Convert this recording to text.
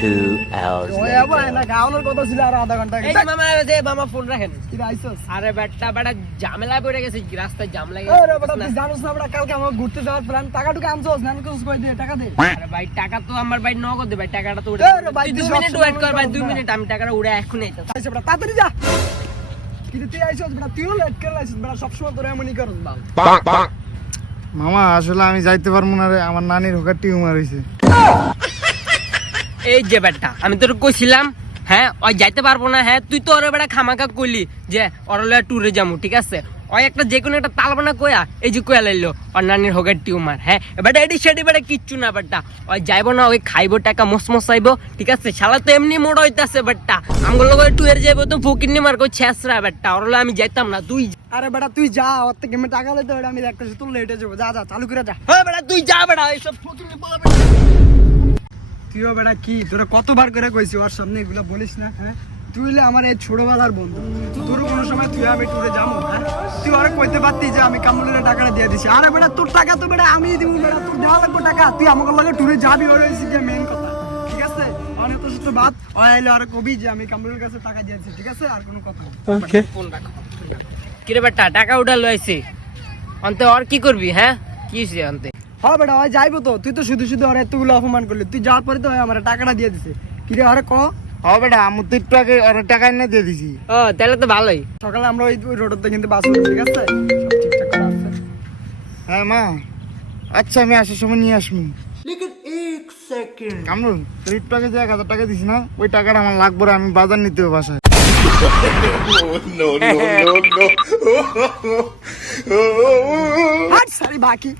2 hours ওই আবার না গাওনের কথা ছিল আর আধা ঘন্টা এই যে মামা যে মামা ফোন রাখেন কি আইছস আরে বেটা ঝামেলা পড়ে গেছে রাস্তায় জাম লাগে আরে বেটা তুই জানোস না বেটা কালকে আমার ঘুরতে যাওয়ার প্ল্যান টাকাটুকু আনছস না আনছস কই দে টাকা দে আরে ভাই টাকা তো আমার ভাই নগদ দে ভাই টাকাটা তো উড়ে আরে ভাই, 2 মিনিট ওয়েট কর ভাই 2 মিনিট আমি টাকাটা উড়ে এখনই আইতাছি আইছ বেটা তাড়াতাড়ি যা কি তুই আইছস বেটা তুইও লেট করে আইছস বেটা সব সময় তোরে এমনই করস বাল মামা আসলে আমি যাইতে পারবো না রে, আমার নানির হোকার টিউমার হইছে। এই যে বেটা আমি তোর কইছিলাম হ্যাঁ ওই যাইতে পারবো না হ্যাঁ তুই তো ওরে বেটা খামাকা কইলি যে ওরলে ট্যুরে যামু ঠিক আছে ওই একটা যে কোনো একটা তালবানা কয়া এই যে কয়া লাইলো ওর নানির হোগের টিউমার হ্যাঁ বেটা এডি সেডি বেটা কিচ্ছু না বেটা ওই যাইবো না ওই খাইবো টাকা মসমসাইবো ঠিক আছে শালা তো এমনি মোড় হইতাছে বেটা আমগুলো লগে ট্যুরে যাইবো তো ফকিন্নি মার কই ছেসরা বেটা ওরলে আমি যাইতাম না তুই আরে বেটা তুই যা ওর থেকে আমি টাকা লইতে আমি দেখতেছি তুই লেটে যাবো যা যা চালু করে যা হ্যাঁ বেটা তুই যা বেটা এইসব ফকিন্নি বলা তুইও বেটা কি তোরা কতবার করে কইছি ওর সামনে এগুলা বলিস না হ্যাঁ তুই হলে আমার এই ছোটবেলার বন্ধু তোর কোনো সময় তুই আমি টুরে যাবো হ্যাঁ তুই ওরা কইতে পারতি যে আমি কামরুলের টাকাটা দিয়ে দিছি আরে বেটা তোর টাকা তো বেটা আমি দিব বেটা তোর দেওয়া লাগবে টাকা তুই আমাকে লগে টুরে যাবি ওই হইছে যে মেইন কথা ঠিক আছে অনেক তো সুস্থ বাদ আইলো আর কবি যে আমি কামরুলের কাছে টাকা দিয়েছি ঠিক আছে আর কোনো কথা ওকে ফোন রাখ কিরে বেটা টাকা উঠা লইছে অন্তে আর কি করবি হ্যাঁ কি হইছে অন্তে হ্যাঁ বেটা ওই যাইবো তো তুই তো শুধু শুধু আর এতগুলো অপমান করলি তুই যাওয়ার পরে তো আমার টাকাটা দিয়ে দিছে কি রে আরে ক হ বেটা আমি তো একটু আগে ওর টাকা এনে দিয়ে দিছি। ও তাহলে তো ভালোই সকালে আমরা ওই রোডতে কিন্তু বাস উঠছি ঠিক আছে সব ঠিকঠাক করা আছে হ্যাঁ মা আচ্ছা আমি আসার সময় নিয়ে আসবো। কামরুল তোর একটু আগে যে 1000 টাকা দিছি না ওই টাকাটা আমার লাগবে রে, আমি বাজার নিতে হবে বাসায়। হাট সারি বাকি